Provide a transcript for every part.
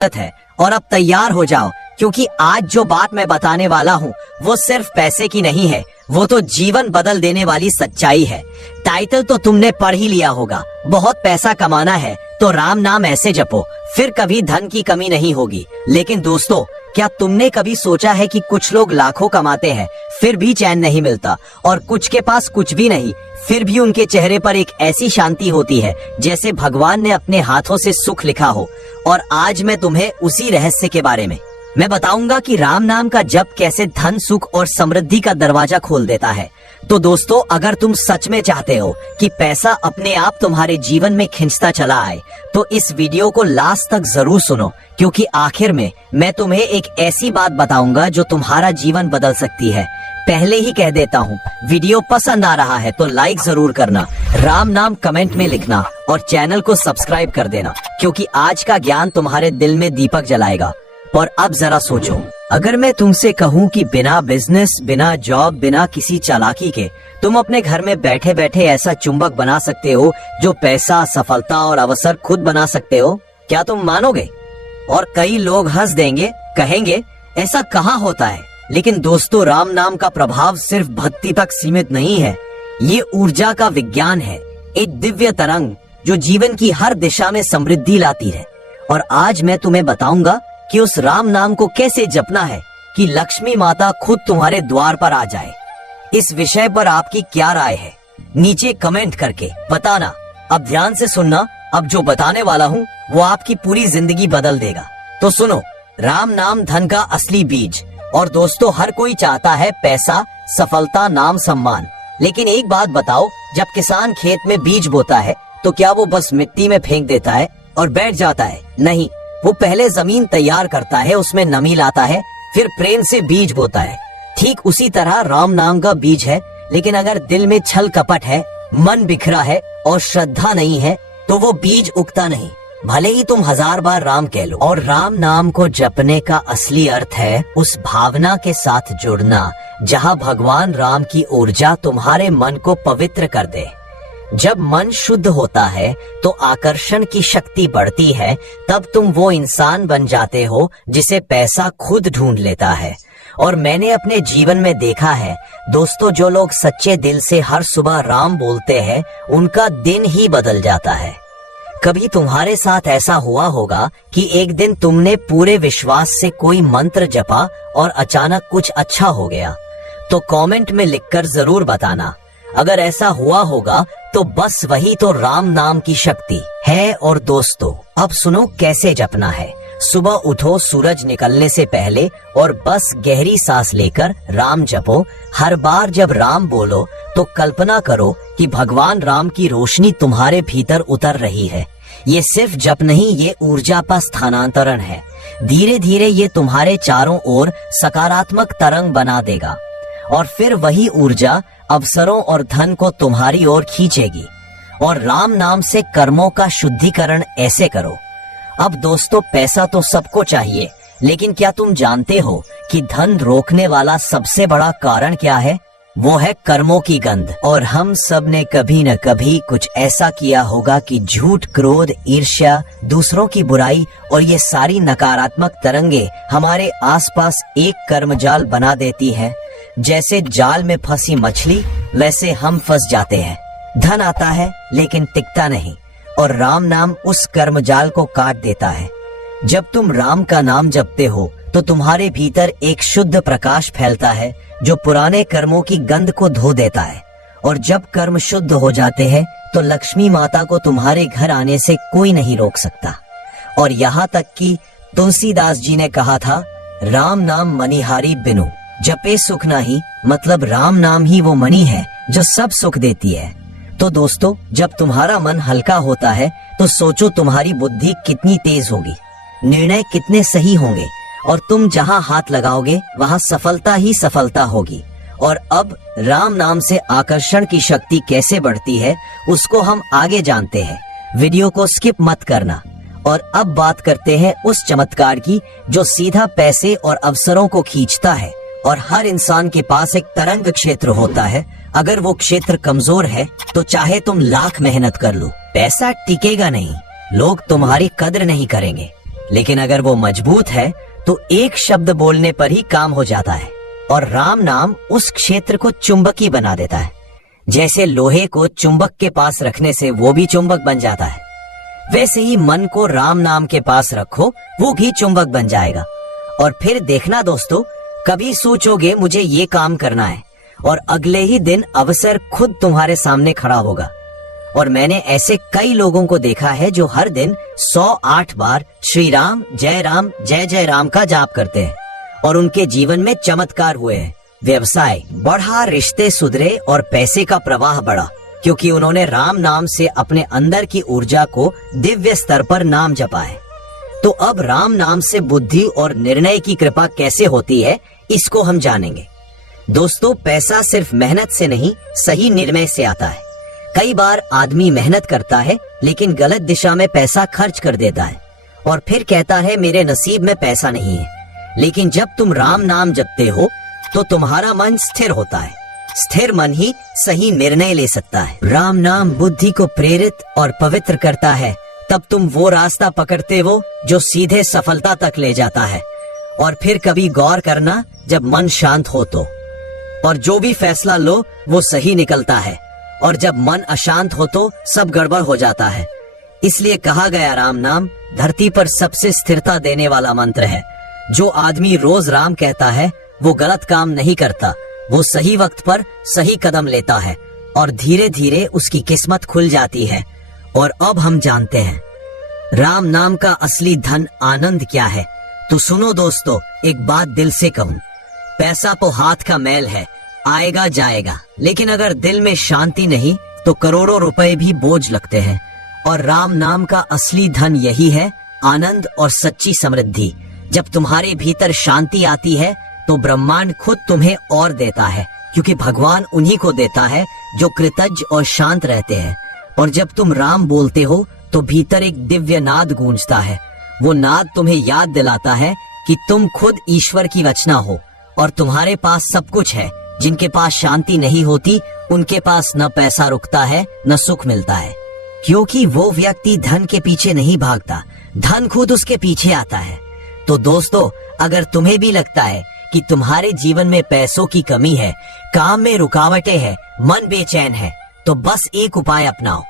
है। और अब तैयार हो जाओ, क्योंकि आज जो बात मैं बताने वाला हूँ वो सिर्फ पैसे की नहीं है, वो तो जीवन बदल देने वाली सच्चाई है। टाइटल तो तुमने पढ़ ही लिया होगा, बहुत पैसा कमाना है तो राम नाम ऐसे जपो, फिर कभी धन की कमी नहीं होगी। लेकिन दोस्तों, क्या तुमने कभी सोचा है कि कुछ लोग लाखों कमाते हैं फिर भी चैन नहीं मिलता, और कुछ के पास कुछ भी नहीं फिर भी उनके चेहरे पर एक ऐसी शांति होती है जैसे भगवान ने अपने हाथों से सुख लिखा हो। और आज मैं तुम्हें उसी रहस्य के बारे में मैं बताऊंगा कि राम नाम का जप कैसे धन, सुख और समृद्धि का दरवाजा खोल देता है। तो दोस्तों, अगर तुम सच में चाहते हो कि पैसा अपने आप तुम्हारे जीवन में खिंचता चला आए, तो इस वीडियो को लास्ट तक जरूर सुनो, क्योंकि आखिर में मैं तुम्हें एक ऐसी बात बताऊंगा जो तुम्हारा जीवन बदल सकती है। पहले ही कह देता हूँ, वीडियो पसंद आ रहा है तो लाइक जरूर करना, राम नाम कमेंट में लिखना और चैनल को सब्सक्राइब कर देना, क्योंकि आज का ज्ञान तुम्हारे दिल में दीपक जलाएगा। और अब जरा सोचो, अगर मैं तुमसे कहूँ कि बिना बिजनेस, बिना जॉब, बिना किसी चालाकी के तुम अपने घर में बैठे बैठे ऐसा चुंबक बना सकते हो जो पैसा, सफलता और अवसर खुद बना सकते हो, क्या तुम मानोगे? और कई लोग हंस देंगे, कहेंगे ऐसा कहाँ होता है। लेकिन दोस्तों, राम नाम का प्रभाव सिर्फ भक्ति तक सीमित नहीं है, ये ऊर्जा का विज्ञान है, एक दिव्य तरंग जो जीवन की हर दिशा में समृद्धि लाती है। और आज मैं तुम्हें बताऊंगा कि उस राम नाम को कैसे जपना है कि लक्ष्मी माता खुद तुम्हारे द्वार पर आ जाए। इस विषय पर आपकी क्या राय है, नीचे कमेंट करके बताना। अब ध्यान से सुनना, अब जो बताने वाला हूँ वो आपकी पूरी जिंदगी बदल देगा। तो सुनो, राम नाम धन का असली बीज। और दोस्तों, हर कोई चाहता है पैसा, सफलता, नाम, सम्मान। लेकिन एक बात बताओ, जब किसान खेत में बीज बोता है तो क्या वो बस मिट्टी में फेंक देता है और बैठ जाता है? नहीं, वो पहले जमीन तैयार करता है, उसमें नमी लाता है, फिर प्रेम से बीज बोता है। ठीक उसी तरह राम नाम का बीज है, लेकिन अगर दिल में छल कपट है, मन बिखरा है और श्रद्धा नहीं है, तो वो बीज उगता नहीं, भले ही तुम 1000 बार राम कह लो। और राम नाम को जपने का असली अर्थ है उस भावना के साथ जुड़ना जहाँ भगवान राम की ऊर्जा तुम्हारे मन को पवित्र कर दे। जब मन शुद्ध होता है तो आकर्षण की शक्ति बढ़ती है, तब तुम वो इंसान बन जाते हो जिसे पैसा खुद ढूंढ लेता है। और मैंने अपने जीवन में देखा है दोस्तों, जो लोग सच्चे दिल से हर सुबह राम बोलते हैं, उनका दिन ही बदल जाता है। कभी तुम्हारे साथ ऐसा हुआ होगा कि एक दिन तुमने पूरे विश्वास से कोई मंत्र जपा और अचानक कुछ अच्छा हो गया? तो कमेंट में लिखकर जरूर बताना। अगर ऐसा हुआ होगा तो बस वही तो राम नाम की शक्ति है। और दोस्तों, अब सुनो कैसे जपना है। सुबह उठो सूरज निकलने से पहले और बस गहरी सांस लेकर राम जपो। हर बार जब राम बोलो तो कल्पना करो कि भगवान राम की रोशनी तुम्हारे भीतर उतर रही है। ये सिर्फ जप नहीं, ये ऊर्जा का स्थानांतरण है। धीरे धीरे ये तुम्हारे चारों ओर सकारात्मक तरंग बना देगा, और फिर वही ऊर्जा अवसरों और धन को तुम्हारी ओर खींचेगी। और राम नाम से कर्मों का शुद्धिकरण ऐसे करो। अब दोस्तों, पैसा तो सबको चाहिए, लेकिन क्या तुम जानते हो कि धन रोकने वाला सबसे बड़ा कारण क्या है? वो है कर्मों की गंध। और हम सब ने कभी न कभी कुछ ऐसा किया होगा कि झूठ, क्रोध, ईर्ष्या, दूसरों की बुराई और ये सारी नकारात्मक तरंगे हमारे आसपास एक कर्मजाल बना देती है। जैसे जाल में फंसी मछली, वैसे हम फंस जाते हैं। धन आता है लेकिन टिकता नहीं, और राम नाम उस कर्मजाल को काट देता है। जब तुम राम का नाम जपते हो तो तुम्हारे भीतर एक शुद्ध प्रकाश फैलता है जो पुराने कर्मों की गंध को धो देता है। और जब कर्म शुद्ध हो जाते हैं तो लक्ष्मी माता को तुम्हारे घर आने से कोई नहीं रोक सकता। और यहाँ तक कि तुलसीदास जी ने कहा था, राम नाम मणिहारी बिनु जपे सुख नाही, मतलब राम नाम ही वो मणि है जो सब सुख देती है। तो दोस्तों, जब तुम्हारा मन हल्का होता है तो सोचो तुम्हारी बुद्धि कितनी तेज होगी, निर्णय कितने सही होंगे, और तुम जहाँ हाथ लगाओगे वहाँ सफलता ही सफलता होगी। और अब राम नाम से आकर्षण की शक्ति कैसे बढ़ती है उसको हम आगे जानते हैं। वीडियो को स्किप मत करना। और अब बात करते हैं उस चमत्कार की जो सीधा पैसे और अवसरों को खींचता है। और हर इंसान के पास एक तरंग क्षेत्र होता है। अगर वो क्षेत्र कमजोर है तो चाहे तुम लाख मेहनत कर लो, पैसा टिकेगा नहीं, लोग तुम्हारी कदर नहीं करेंगे। लेकिन अगर वो मजबूत है तो एक शब्द बोलने पर ही काम हो जाता है और राम नाम उस क्षेत्र को चुंबकीय बना देता है। जैसे लोहे को चुंबक के पास रखने से वो भी चुंबक बन जाता है, वैसे ही मन को राम नाम के पास रखो, वो भी चुंबक बन जाएगा। और फिर देखना दोस्तों, कभी सोचोगे मुझे ये काम करना है और अगले ही दिन अवसर खुद तुम्हारे सामने खड़ा होगा। और मैंने ऐसे कई लोगों को देखा है जो हर दिन 108 बार श्री राम जय जय राम का जाप करते हैं और उनके जीवन में चमत्कार हुए हैं। व्यवसाय बढ़ा, रिश्ते सुधरे और पैसे का प्रवाह बढ़ा, क्योंकि उन्होंने राम नाम से अपने अंदर की ऊर्जा को दिव्य स्तर पर नाम जपा है। तो अब राम नाम से बुद्धि और निर्णय की कृपा कैसे होती है, इसको हम जानेंगे। दोस्तों, पैसा सिर्फ मेहनत से नहीं, सही निर्णय से आता है। कई बार आदमी मेहनत करता है लेकिन गलत दिशा में पैसा खर्च कर देता है और फिर कहता है मेरे नसीब में पैसा नहीं है। लेकिन जब तुम राम नाम जपते हो तो तुम्हारा मन स्थिर होता है। स्थिर मन ही सही निर्णय ले सकता है। राम नाम बुद्धि को प्रेरित और पवित्र करता है। तब तुम वो रास्ता पकड़ते हो जो सीधे सफलता तक ले जाता है। और फिर कभी गौर करना, जब मन शांत हो तो, और जो भी फैसला लो वो सही निकलता है, और जब मन अशांत हो तो सब गड़बड़ हो जाता है। इसलिए कहा गया राम नाम धरती पर सबसे स्थिरता देने वाला मंत्र है। जो आदमी रोज राम कहता है वो गलत काम नहीं करता, वो सही वक्त पर सही कदम लेता है और धीरे धीरे उसकी किस्मत खुल जाती है। और अब हम जानते हैं राम नाम का असली धन आनंद क्या है। तो सुनो दोस्तों, एक बात दिल से कहूं, पैसा तो हाथ का मैल है, आएगा जाएगा, लेकिन अगर दिल में शांति नहीं तो करोड़ों रुपए भी बोझ लगते हैं। और राम नाम का असली धन यही है, आनंद और सच्ची समृद्धि। जब तुम्हारे भीतर शांति आती है तो ब्रह्मांड खुद तुम्हें और देता है, क्योंकि भगवान उन्हीं को देता है जो कृतज्ञ और शांत रहते हैं। और जब तुम राम बोलते हो तो भीतर एक दिव्य नाद गूंजता है। वो नाद तुम्हें याद दिलाता है कि तुम खुद ईश्वर की रचना हो और तुम्हारे पास सब कुछ है। जिनके पास शांति नहीं होती उनके पास न पैसा रुकता है न सुख मिलता है, क्योंकि वो व्यक्ति धन के पीछे नहीं भागता, धन खुद उसके पीछे आता है। तो दोस्तों, अगर तुम्हें भी लगता है कि तुम्हारे जीवन में पैसों की कमी है, काम में रुकावटें हैं, मन बेचैन है, तो बस एक उपाय अपनाओ।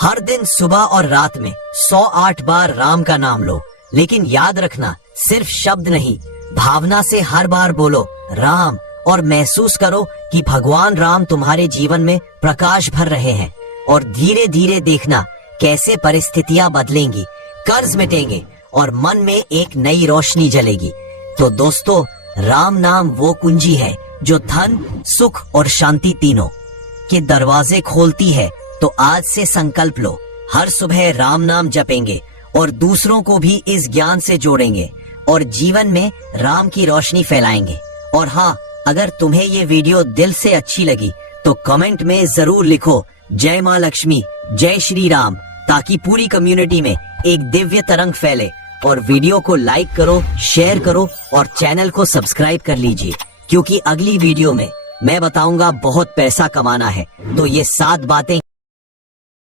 हर दिन सुबह और रात में 108 बार राम का नाम लो। लेकिन याद रखना, सिर्फ शब्द नहीं, भावना से हर बार बोलो राम, और महसूस करो कि भगवान राम तुम्हारे जीवन में प्रकाश भर रहे हैं। और धीरे धीरे देखना कैसे परिस्थितियां बदलेंगी, कर्ज मिटेंगे और मन में एक नई रोशनी जलेगी। तो दोस्तों, राम नाम वो कुंजी है जो धन, सुख और शांति तीनों के दरवाजे खोलती है। तो आज से संकल्प लो, हर सुबह राम नाम जपेंगे और दूसरों को भी इस ज्ञान से जोड़ेंगे और जीवन में राम की रोशनी फैलाएंगे। और हाँ, अगर तुम्हें ये वीडियो दिल से अच्छी लगी तो कमेंट में जरूर लिखो जय माँ लक्ष्मी, जय श्री राम, ताकि पूरी कम्युनिटी में एक दिव्य तरंग फैले। और वीडियो को लाइक करो, शेयर करो और चैनल को सब्सक्राइब कर लीजिए, क्योंकि अगली वीडियो में मैं बताऊंगा बहुत पैसा कमाना है। तो ये 7 बातें